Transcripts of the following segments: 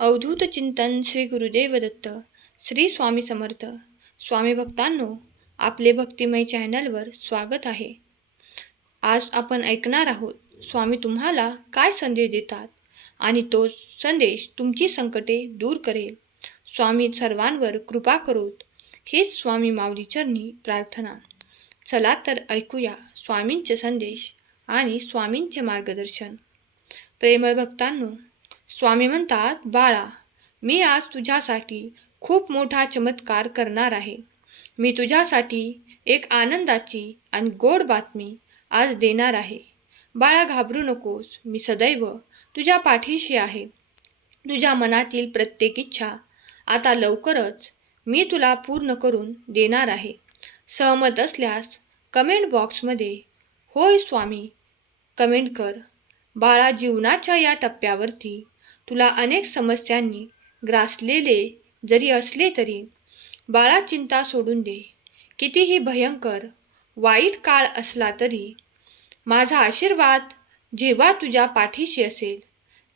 अवधूत चिंतन श्री गुरुदेव दत्त. श्री स्वामी समर्थ. स्वामी भक्तांनो, आपले भक्तिमय चॅनलवर स्वागत आहे. आज आपण ऐकणार आहोत स्वामी तुम्हाला काय संदेश देतात आणि तो संदेश तुमची संकटे दूर करेल. स्वामी सर्वांवर कृपा करोत, हीच स्वामी माऊली चरणी प्रार्थना. चला तर ऐकूया स्वामींचे संदेश आणि स्वामींचे मार्गदर्शन. प्रेमळ भक्तांनो, स्वामी म्हणतात, बाळा, मी आज तुझ्यासाठी खूप मोठा चमत्कार करणार आहे. मी तुझ्यासाठी एक आनंदाची आणि गोड बातमी आज देणार आहे. बाळा, घाबरू नकोस, मी सदैव तुझ्या पाठीशी आहे. तुझ्या मनातील प्रत्येक इच्छा आता लवकरच मी तुला पूर्ण करून देणार आहे. सहमत असल्यास कमेंट बॉक्समध्ये होय स्वामी कमेंट कर. बाळा, जीवनाच्या या टप्प्यावरती तुला अनेक समस्यांनी ग्रासलेले जरी असले तरी बाळा चिंता सोडून दे. कितीही भयंकर वाईट काळ असला तरी माझा आशीर्वाद जेव्हा तुझ्या पाठीशी असेल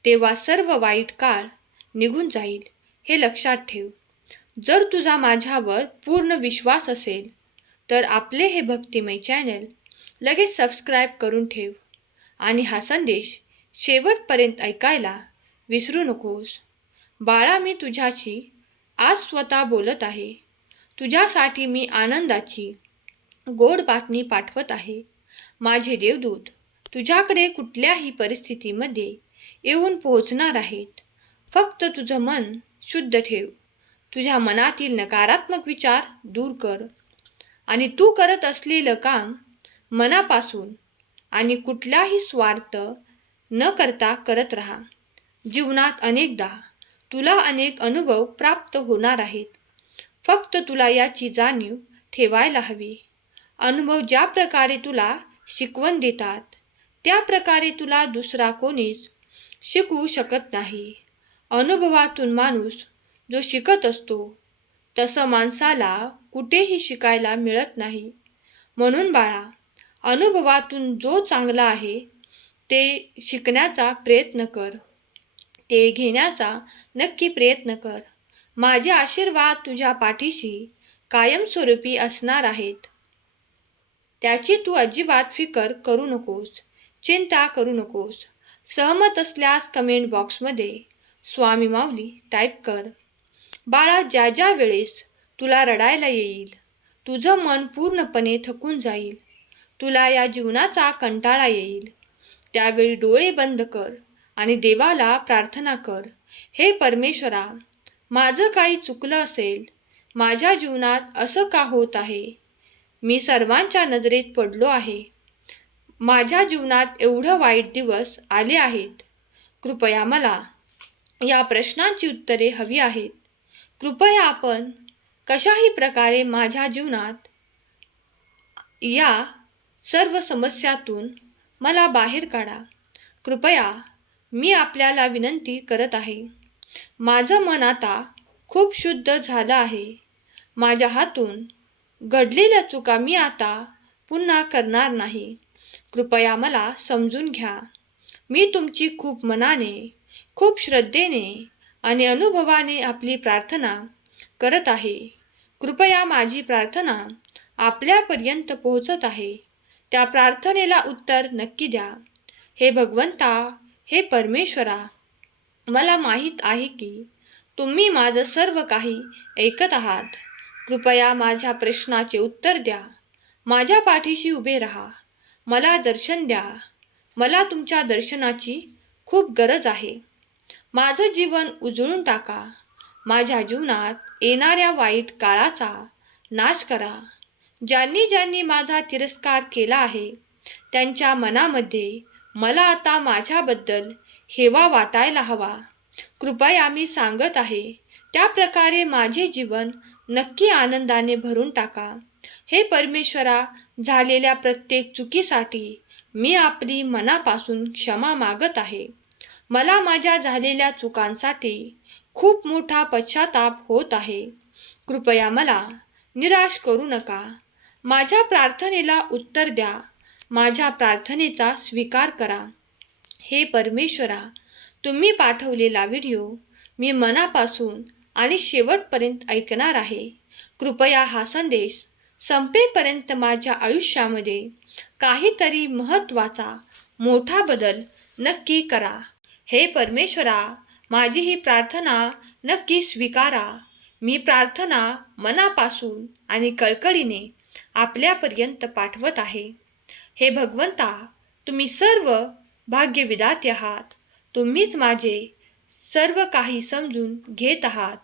तेव्हा सर्व वाईट काळ निघून जाईल, हे लक्षात ठेव. जर तुझा माझ्यावर पूर्ण विश्वास असेल तर आपले हे भक्तिमय चॅनल लगेच सबस्क्राईब करून ठेव आणि हा संदेश शेवटपर्यंत ऐकायला विसरू नकोस. बाळा, मी तुझ्याशी आज स्वतः बोलत आहे. तुझ्यासाठी मी आनंदाची गोड बातमी पाठवत आहे. माझे देवदूत तुझ्याकडे कुठल्याही परिस्थितीमध्ये येऊन पोहोचणार आहेत. फक्त तुझं मन शुद्ध ठेव. तुझ्या मनातील नकारात्मक विचार दूर कर आणि तू करत असलेलं काम मनापासून आणि कुठलाही स्वार्थ न करता करत राहा. जीवनात अनेकदा तुला अनेक अनुभव प्राप्त होणार आहेत. फक्त तुला याची जाणीव ठेवायला हवी. अनुभव ज्या प्रकारे तुला शिकवण देतात त्या प्रकारे तुला दुसरा कोणीच शिकवू शकत नाही. अनुभवातून माणूस जो शिकत असतो तसं माणसाला कुठेही शिकायला मिळत नाही. म्हणून बाळा, अनुभवातून जो चांगला आहे ते शिकण्याचा प्रयत्न कर. ते घेण्याचा नक्की प्रयत्न कर. माझे आशीर्वाद तुझ्या पाठीशी कायमस्वरूपी असणार आहेत. त्याची तू अजिबात फिकर करू नकोस, चिंता करू नकोस. सहमत असल्यास कमेंट बॉक्समध्ये स्वामी माऊली टाईप कर. बाळा, ज्या ज्या वेळेस तुला रडायला येईल, तुझं मन पूर्णपणे थकून जाईल, तुला या जीवनाचा कंटाळा येईल, त्यावेळी डोळे बंद कर आणि देवाला प्रार्थना कर. हे परमेश्वरा, माझं काही चुकलं असेल, माझ्या जीवनात असं का होत आहे, मी सर्वांच्या नजरेत पडलो आहे, माझ्या जीवनात एवढं वाईट दिवस आले आहेत, कृपया मला या प्रश्नांची उत्तरे हवी आहेत. कृपया आपण कशाही प्रकारे माझ्या जीवनात या सर्व समस्यातून मला बाहेर काढा. कृपया मी आपल्याला विनंती करत आहे. माझं मन आता खूप शुद्ध झालं आहे. माझ्या हातून घडलेल्या चुका मी आता पुन्हा करणार नाही. कृपया मला समजून घ्या. मी तुमची खूप मनाने, खूप श्रद्धेने आणि अनुभवाने आपली प्रार्थना करत आहे. कृपया माझी प्रार्थना आपल्यापर्यंत पोहोचत आहे. त्या प्रार्थनेला उत्तर नक्की द्या. हे भगवंता, हे परमेश्वरा, मला माहीत आहे की तुम्ही माझं सर्व काही ऐकत आहात. कृपया माझ्या प्रश्नाचे उत्तर द्या. माझ्या पाठीशी उभे राहा. मला दर्शन द्या. मला तुमच्या दर्शनाची खूप गरज आहे. माझं जीवन उजळून टाका. माझ्या जीवनात येणाऱ्या वाईट काळाचा नाश करा. ज्यांनी ज्यांनी माझा तिरस्कार केला आहे त्यांच्या मनामध्ये मला आता माझ्याबद्दल हेवा वाटायला हवा. कृपया मी सांगत आहे त्या प्रकारे माझे जीवन नक्की आनंदाने भरून टाका. हे परमेश्वरा, झालेल्या प्रत्येक चुकीसाठी मी आपली मनापासून क्षमा मागत आहे. मला माझ्या झालेल्या चुकांसाठी खूप मोठा पश्चाताप होत आहे. कृपया मला निराश करू नका. माझ्या प्रार्थनेला उत्तर द्या. माझ्या प्रार्थनेचा स्वीकार करा. हे परमेश्वरा, तुम्ही पाठवलेला व्हिडिओ मी मनापासून आणि शेवटपर्यंत ऐकणार आहे. कृपया हा संदेश संपेपर्यंत माझ्या आयुष्यामध्ये काहीतरी महत्त्वाचा मोठा बदल नक्की करा. हे परमेश्वरा, माझी ही प्रार्थना नक्की स्वीकारा. मी प्रार्थना मनापासून आणि कळकळीने आपल्यापर्यंत पाठवत आहे. हे भगवंता, तुम्ही सर्व भाग्यविधाते आहात. तुम्हीच माझे सर्व काही समजून घेत आहात.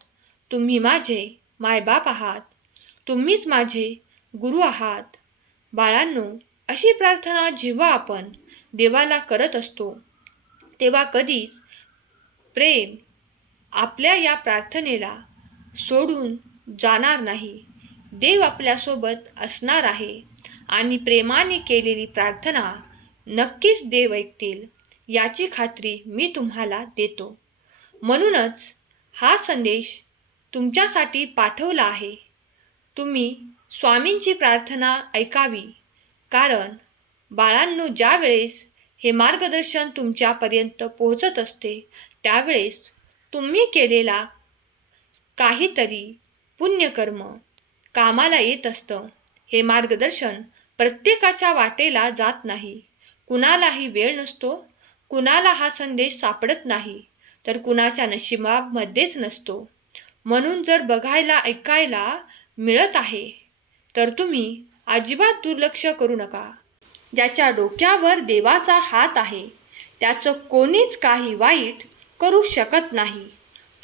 तुम्ही माझे मायबाप आहात. तुम्हीच माझे गुरु आहात. बाळांनो, अशी प्रार्थना जेव्हा आपण देवाला करत असतो तेव्हा कधीच प्रेम आपल्या या प्रार्थनेला सोडून जाणार नाही. देव आपल्यासोबत असणार आहे आणि प्रेमाने केलेली प्रार्थना नक्कीच देव ऐकतील याची खात्री मी तुम्हाला देतो. म्हणूनच हा संदेश तुमच्यासाठी पाठवला आहे. तुम्ही स्वामींची प्रार्थना ऐकावी, कारण बाळांनो, ज्या वेळेस हे मार्गदर्शन तुमच्यापर्यंत पोहोचत असते त्यावेळेस तुम्ही केलेला काहीतरी पुण्यकर्म कामाला येत असतं. हे मार्गदर्शन प्रत्येकाच्या वाटेला जात नाही. कुणालाही वेळ नसतो, कुणाला हा संदेश सापडत नाही, तर कुणाच्या नशिबामध्येच नसतो. म्हणून जर बघायला ऐकायला मिळत आहे तर तुम्ही अजिबात दुर्लक्ष करू नका. ज्याच्या डोक्यावर देवाचा हात आहे त्याचं कोणीच काही वाईट करू शकत नाही.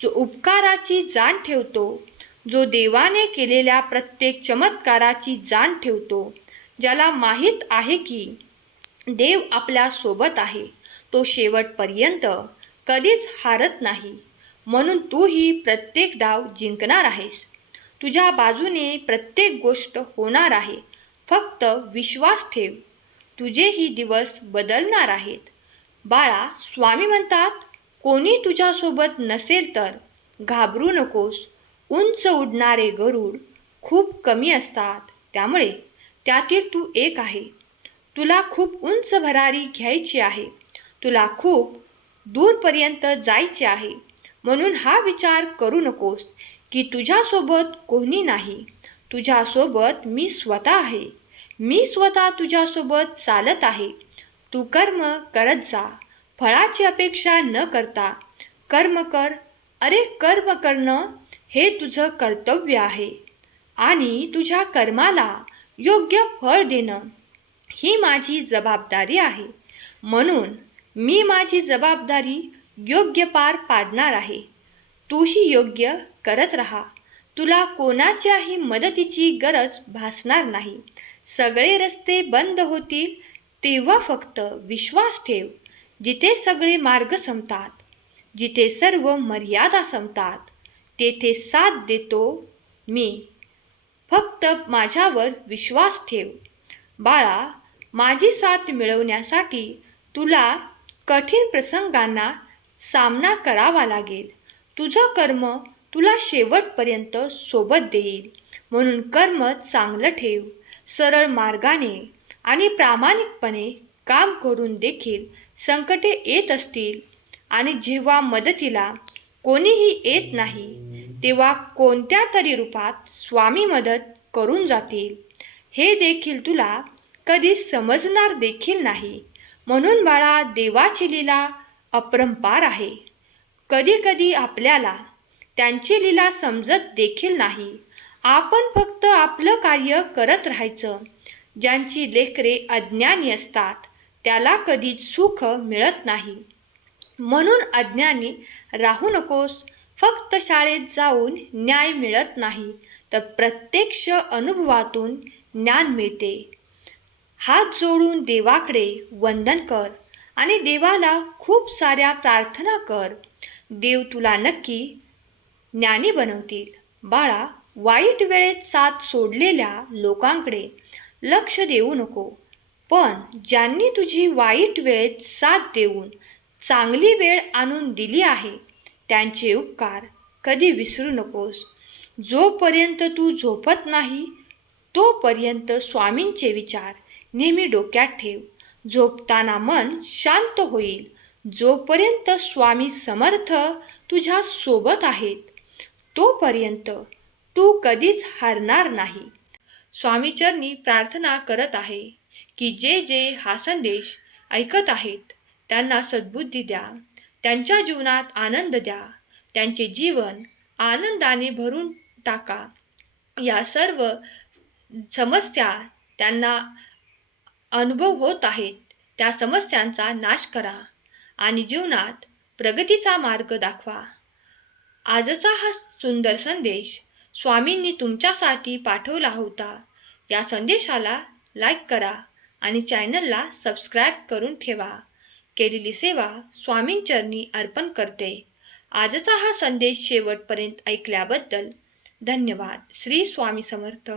जो उपकाराची जाण ठेवतो, जो देवाने केलेल्या प्रत्येक चमत्काराची जाण ठेवतो, ज्याला माहीत आहे की देव आपल्या सोबत आहे, तो शेवटपर्यंत कधीच हारत नाही. म्हणून तूही प्रत्येक डाव जिंकणार आहेस. तुझ्या बाजूने प्रत्येक गोष्ट होणार आहे. फक्त विश्वास ठेव. तुझेही दिवस बदलणार आहेत. बाळा, स्वामी म्हणतात, कोणी तुझ्यासोबत नसेल तर घाबरू नकोस. उंच उडणारे गरुड खूप कमी असतात, त्यामुळे त्यातील तू एक आहे. तुला खूप उंच भरारी घ्यायची आहे. तुला खूप दूरपर्यंत जायचे आहे. म्हणून हा विचार करू नकोस की तुझ्यासोबत कोणी नाही. तुझ्यासोबत मी स्वतः आहे. मी स्वतः तुझ्यासोबत चालत आहे. तू कर्म करत जा, फळाची अपेक्षा न करता कर्म कर. अरे, कर्म करणं हे तुझं कर्तव्य आहे आणि तुझ्या कर्माला योग्य फळ देणं ही माझी जबाबदारी आहे. म्हणून मी माझी जबाबदारी योग्य पार पाडणार आहे. तूही योग्य करत राहा. तुला कोणाच्याही मदतीची गरज भासणार नाही. सगळे रस्ते बंद होतील तेव्हा फक्त विश्वास ठेव. जिथे सगळे मार्ग संपतात, जिथे सर्व मर्यादा संपतात, तेथे साथ देतो मी. फक्त माझ्यावर विश्वास ठेव. बाळा, माझी साथ मिळवण्यासाठी तुला कठीण प्रसंगांना सामना करावा लागेल. तुझं कर्म तुला शेवटपर्यंत सोबत देईल. म्हणून कर्म चांगलं ठेव. सरळ मार्गाने आणि प्रामाणिकपणे काम करून देखील संकटे येत असतील आणि जेव्हा मदतीला कोणीही येत नाही तेव्हा कोणत्या तरी रूपात स्वामी मदत करून जातील, हे देखील तुला कधी समजणार देखील नाही. म्हणून बाळा, देवाची लीला अपरंपार आहे. कधी कधी आपल्याला त्यांची लीला समजत देखील नाही. आपण फक्त आपलं कार्य करत राहायचं. ज्यांची लेकरे अज्ञानी असतात त्याला कधीच सुख मिळत नाही. म्हणून अज्ञानी राहू नकोस. फक्त शाळेत जाऊन न्याय मिळत नाही, तर प्रत्यक्ष अनुभवातून ज्ञान मिळते. हात जोडून देवाकडे वंदन कर आणि देवाला खूप साऱ्या प्रार्थना कर. देव तुला नक्की ज्ञानी बनवतील. बाळा, वाईट वेळेत साथ सोडलेल्या लोकांकडे लक्ष देऊ नको, पण ज्यांनी तुझी वाईट वेळेत साथ देऊन चांगली वेळ आणून दिली आहे त्यांचे उपकार कधी विसरू नकोस. जोपर्यंत तू झोपत नाही तोपर्यंत स्वामींचे विचार नेहमी डोक्यात ठेव. झोपताना मन शांत होईल. जोपर्यंत स्वामी समर्थ तुझ्या सोबत आहेत तोपर्यंत तू कधीच हारणार नाही. स्वामीचरणी प्रार्थना करत आहे की जे जे हा संदेश ऐकत आहेत त्यांना सद्बुद्धी द्या, त्यांच्या जीवनात आनंद द्या, त्यांचे जीवन आनंदाने भरून टाका. या सर्व समस्या त्यांना अनुभव होत आहेत त्या समस्यांचा नाश करा आणि जीवनात प्रगतीचा मार्ग दाखवा. आजचा हा सुंदर संदेश स्वामींनी तुमच्यासाठी पाठवला होता. या संदेशाला लाईक करा आणि चॅनलला सबस्क्राईब करून ठेवा. केलेली सेवा स्वामींचरणी अर्पण करते. आजचा हा संदेश शेवटपर्यंत ऐकल्याबद्दल धन्यवाद. श्री स्वामी समर्थ.